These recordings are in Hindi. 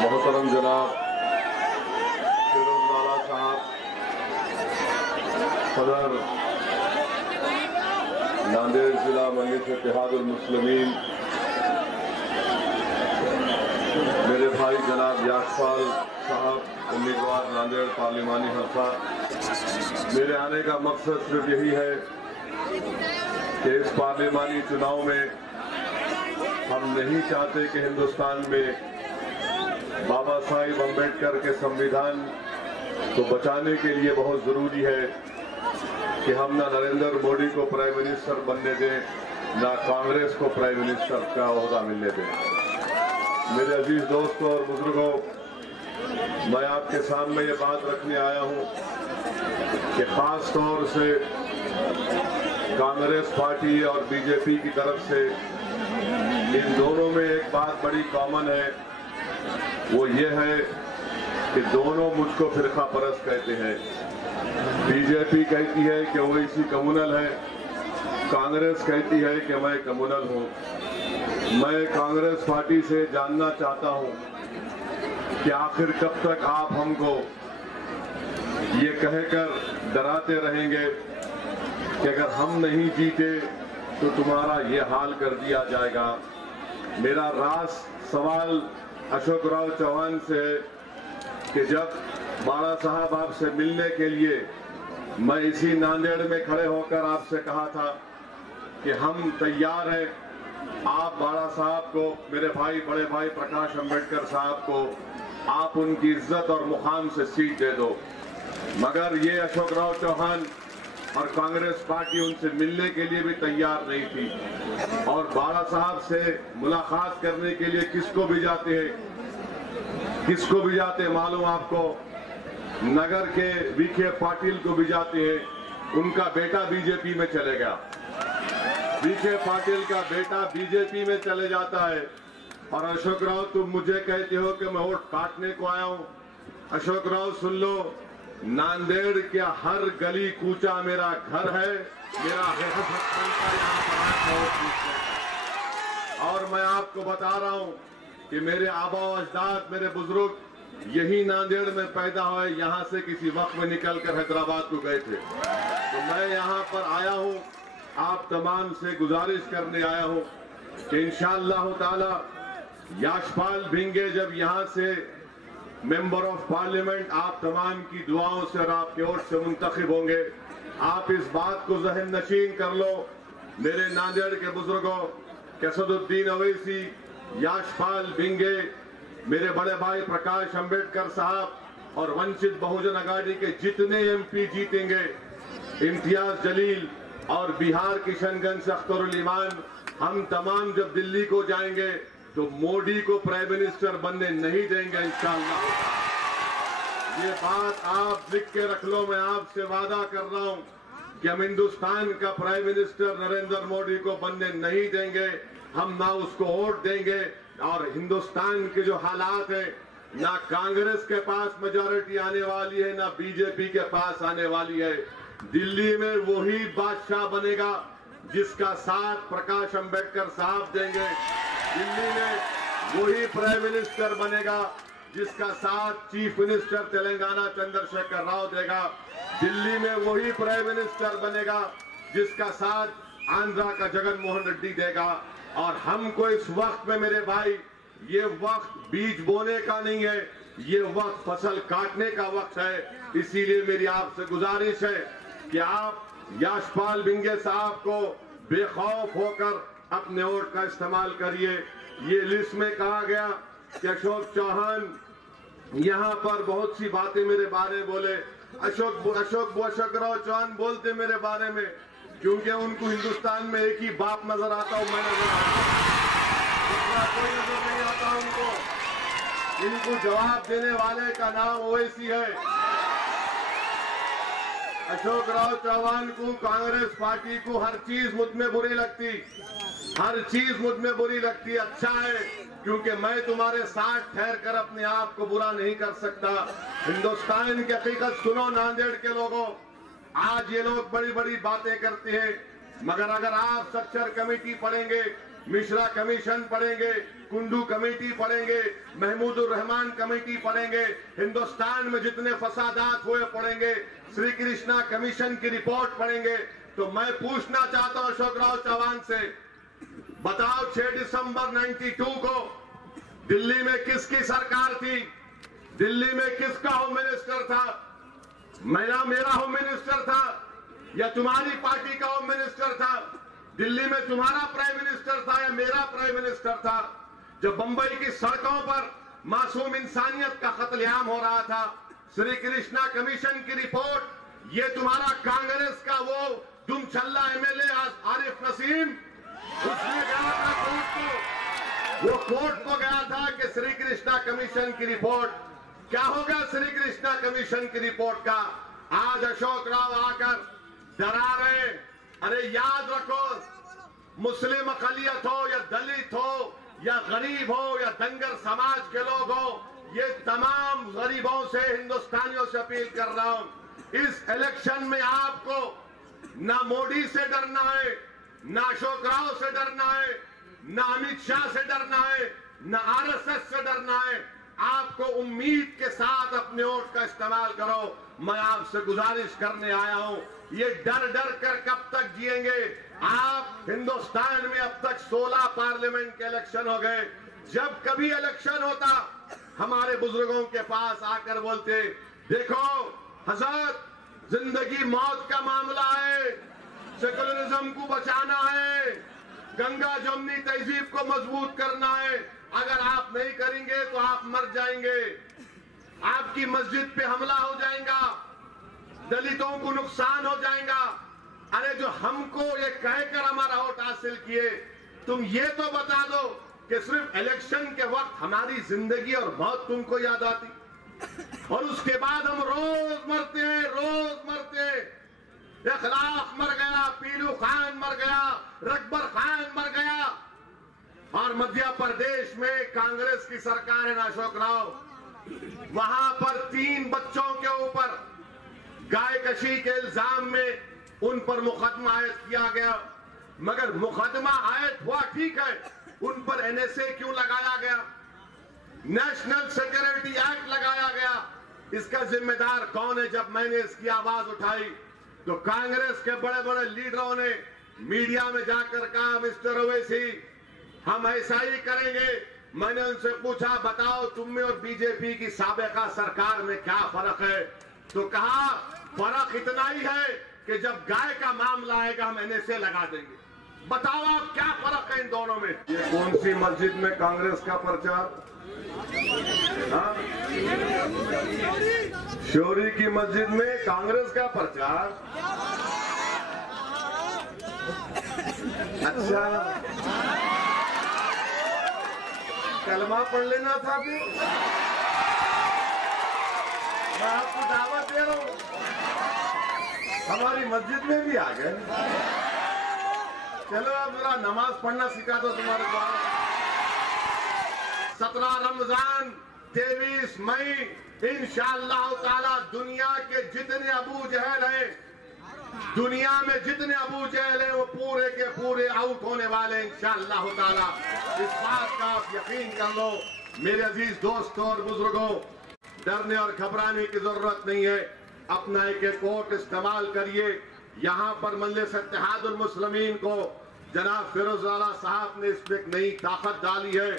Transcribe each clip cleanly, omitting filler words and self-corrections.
मोहतरम जनाब फिरोजलाला साहब, सदर नांदेड़ जिला मजलिस इत्तेहादुल मुस्लिमीन, मेरे भाई जनाब याशपाल साहब, उम्मीदवार नांदेड़ पार्लिमानी हल्का। मेरे आने का मकसद सिर्फ यही है कि इस पार्लिमानी चुनाव में हम नहीं चाहते कि हिंदुस्तान में बाबा साहिब अम्बेडकर के संविधान को बचाने के लिए बहुत जरूरी है कि हम ना नरेंद्र मोदी को प्राइम मिनिस्टर बनने दें, ना कांग्रेस को प्राइम मिनिस्टर का ओहदा मिलने दें। मेरे अजीज दोस्तों और बुजुर्गों, मैं आपके सामने ये बात रखने आया हूं कि खास तौर से कांग्रेस पार्टी और बीजेपी की तरफ से इन दोनों में एक बात बड़ी कॉमन है, वो ये है कि दोनों मुझको फिरका परस्त कहते हैं। बीजेपी कहती है कि ओवैसी कम्युनल है, कांग्रेस कहती है कि मैं कम्युनल हूं। मैं कांग्रेस पार्टी से जानना चाहता हूं कि आखिर कब तक आप हमको ये कहकर डराते रहेंगे कि अगर हम नहीं जीते तो तुम्हारा ये हाल कर दिया जाएगा। मेरा रास सवाल अशोक राव चौहान से है कि जब बाला साहब आपसे मिलने के लिए मैं इसी नांदेड़ में खड़े होकर आपसे कहा था कि हम तैयार हैं, आप बाला साहब को, मेरे भाई बड़े भाई प्रकाश अंबेडकर साहब को, आप उनकी इज्जत और मुकाम से सीट दे दो। मगर ये अशोक राव चौहान और कांग्रेस पार्टी उनसे मिलने के लिए भी तैयार नहीं थी। और बाला साहब से मुलाकात करने के लिए किसको भिजाते हैं, किसको भिजाते हैं मालूम आपको? नगर के विखे पाटिल को भिजाते हैं। उनका बेटा बीजेपी में चले गया, विखे पाटिल का बेटा बीजेपी में चले जाता है। और अशोक राव तुम मुझे कहते हो कि मैं वोट काटने को आया हूं। अशोक राव सुन लो, नांदेड़ के हर गली कूचा मेरा घर है, मेरा और मैं आपको बता रहा हूं कि मेरे आबा अजदाद, मेरे बुजुर्ग यही नांदेड़ में पैदा हुए, यहां से किसी वक्त में निकलकर हैदराबाद को गए थे। तो मैं यहां पर आया हूं, आप तमाम से गुजारिश करने आया हूं कि इंशाअल्लाह ताला याशपाल भिंगे जब यहां से मेंबर ऑफ पार्लियामेंट आप तमाम की दुआओं से और आपके वोट से मुंतखब होंगे, आप इस बात को जहन नशीन कर लो मेरे नांदेड़ के बुजुर्गों, असदुद्दीन ओवैसी, याशपाल भिंगे, मेरे बड़े भाई प्रकाश अंबेडकर साहब और वंचित बहुजन अघाड़ी के जितने एमपी जीतेंगे, इम्तियाज जलील और बिहार किशनगंज से अख्तरुल ईमान, हम तमाम जब दिल्ली को जाएंगे तो मोदी को प्राइम मिनिस्टर बनने नहीं देंगे इंशाअल्लाह। ये बात आप लिख के रख लो, मैं आपसे वादा कर रहा हूं कि हम हिंदुस्तान का प्राइम मिनिस्टर नरेंद्र मोदी को बनने नहीं देंगे। हम ना उसको वोट देंगे, और हिंदुस्तान के जो हालात है, ना कांग्रेस के पास मेजॉरिटी आने वाली है, ना बीजेपी के पास आने वाली है। दिल्ली में वही बादशाह बनेगा जिसका साथ प्रकाश अंबेडकर साहब देंगे। दिल्ली में वही प्राइम मिनिस्टर बनेगा जिसका साथ चीफ मिनिस्टर तेलंगाना चंद्रशेखर राव देगा। दिल्ली में वही प्राइम मिनिस्टर बनेगा जिसका साथ आंध्रा का जगन मोहन रेड्डी देगा। और हमको इस वक्त में मेरे भाई, ये वक्त बीज बोने का नहीं है, ये वक्त फसल काटने का वक्त है। इसीलिए मेरी आपसे गुजारिश है कि आप याशपाल भिंगे साहब को बेखौफ होकर अपने वोट का इस्तेमाल करिए। ये लिस्ट में कहा गया कि अशोक चौहान यहाँ पर बहुत सी बातें मेरे बारे में बोले। अशोक राव चौहान बोलते मेरे बारे में क्योंकि उनको हिंदुस्तान में एक ही बाप नजर आता हूं, मैं नजर आता हूं, कोई नजर नहीं आता उनको। इनको जवाब देने वाले का नाम ओवैसी है। अशोक राव चौहान को, कांग्रेस पार्टी को हर चीज मुझ में बुरी लगती, हर चीज मुझ में बुरी लगती। अच्छा है क्योंकि मैं तुम्हारे साथ ठहर कर अपने आप को बुरा नहीं कर सकता। हिंदुस्तान की हकीकत सुनो नांदेड़ के लोगों, आज ये लोग बड़ी बड़ी बातें करते हैं, मगर अगर आप स्ट्रक्चर कमेटी पढ़ेंगे, मिश्रा कमीशन पढ़ेंगे, कुंडू कमेटी पढ़ेंगे, महमूदुर रहमान कमेटी पढ़ेंगे, हिंदुस्तान में जितने फसादात हुए पढ़ेंगे, श्री कृष्णा कमीशन की रिपोर्ट पढ़ेंगे। तो मैं पूछना चाहता हूं अशोक राव चौहान से, बताओ 6 दिसंबर 92 को दिल्ली में किसकी सरकार थी? दिल्ली में किसका होम मिनिस्टर था? मेरा होम मिनिस्टर था या तुम्हारी पार्टी का होम मिनिस्टर था? दिल्ली में तुम्हारा प्राइम मिनिस्टर था या मेरा प्राइम मिनिस्टर था? जब बंबई की सड़कों पर मासूम इंसानियत का कत्लेआम हो रहा था, श्री कृष्णा कमीशन की रिपोर्ट, ये तुम्हारा कांग्रेस का वो दुमछल्ला एमएलए आरिफ नसीम, उसने गया था कोर्ट को, वो कोर्ट को गया था कि श्री कृष्णा कमीशन की रिपोर्ट क्या होगा। श्री कृष्णा कमीशन की रिपोर्ट का आज अशोक राव आकर डरा रहे। अरे याद रखो, मुस्लिम अकलियत हो या दलित हो या गरीब हो या दंगर समाज के लोग हो, ये तमाम गरीबों से, हिंदुस्तानियों से अपील कर रहा हूं, इस इलेक्शन में आपको ना मोदी से डरना है, ना अशोक राव से डरना है, ना अमित शाह से डरना है, ना आरएसएस से डरना है। आपको उम्मीद के साथ अपने वोट का इस्तेमाल करो। मैं आपसे गुजारिश करने आया हूं, ये डर डर कर कब तक जिएंगे आप? हिंदुस्तान में अब तक 16 पार्लियामेंट के इलेक्शन हो गए। जब कभी इलेक्शन होता, हमारे बुजुर्गों के पास आकर बोलते, देखो हजरत, जिंदगी मौत का मामला है, सेकुलरिज्म को बचाना है, गंगा जमुनी तहजीब को मजबूत करना है, अगर आप नहीं करेंगे तो आप मर जाएंगे, आपकी मस्जिद पे हमला हो जाएगा, दलितों को नुकसान हो जाएगा। अरे जो हमको ये कहकर हमारा वोट हासिल किए, तुम ये तो बता दो कि सिर्फ इलेक्शन के वक्त हमारी जिंदगी और मौत तुमको याद आती, और उसके बाद हम रोज मरते हैं, रोज मरते हैं। इखलाक मर गया, पीलू खान मर गया, रकबर खान मर गया, और मध्य प्रदेश में कांग्रेस की सरकार है ना अशोक राव, वहां पर 3 बच्चों के ऊपर गाय कशी के इल्जाम में उन पर मुकदमा आयद किया गया। मगर मुकदमा आयद हुआ ठीक है, उन पर एनएसए क्यों लगाया गया? नेशनल सिक्योरिटी एक्ट लगाया गया। इसका जिम्मेदार कौन है? जब मैंने इसकी आवाज उठाई तो कांग्रेस के बड़े बड़े लीडरों ने मीडिया में जाकर कहा, मिस्टर ओवैसी हम ऐसा ही करेंगे। मैंने उनसे पूछा, बताओ तुम में और बीजेपी की साबिका सरकार में क्या फर्क है? तो कहा फर्क इतना ही है कि जब गाय का मामला आएगा हम एनएसए लगा देंगे। बताओ आप क्या फर्क है इन दोनों में? ये कौन सी मस्जिद में कांग्रेस का प्रचार? हाँ? श्योरी की मस्जिद में कांग्रेस का प्रचार? अच्छा, कलमा पढ़ लेना था फिर। मैं आपको दावत दे रहा हूं, हमारी मस्जिद में भी आ गए। चलो अब जरा नमाज पढ़ना सिखा दो तुम्हारे द्वारा। 17 रमजान 23 मई इंशाअल्लाह ताला दुनिया के जितने अबू जहल हैं, दुनिया में जितने अबू जहल हैं, वो पूरे के पूरे आउट होने वाले इंशाअल्लाह ताला। इस बात का आप यकीन कर लो। मेरे अजीज दोस्तों और बुजुर्गों, डरने और घबराने की जरूरत नहीं है। अपना एक वोट इस्तेमाल करिए। यहाँ पर मजलिस इत्तेहादुल मुस्लिमीन को जनाब फिरोजवाला साहब ने इसमें एक नई ताकत डाली है।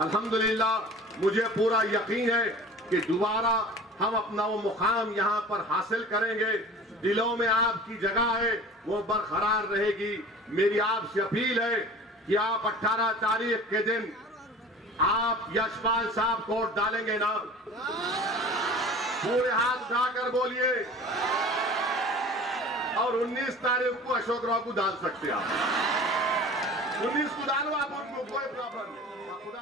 अल्हम्दुलिल्लाह मुझे पूरा यकीन है कि दोबारा हम अपना वो मुकाम यहाँ पर हासिल करेंगे। दिलों में आपकी जगह है, वो बरकरार रहेगी। मेरी आपसे अपील है कि आप 18 तारीख के दिन आप यशपाल साहब को वोट डालेंगे ना? पूरे हाथ उठाकर बोलिए। और 19 तारीख को अशोक राव को डाल सकते हैं आप। 19 को डालो आप, उनको कोई प्रॉब्लम नहीं। खुदा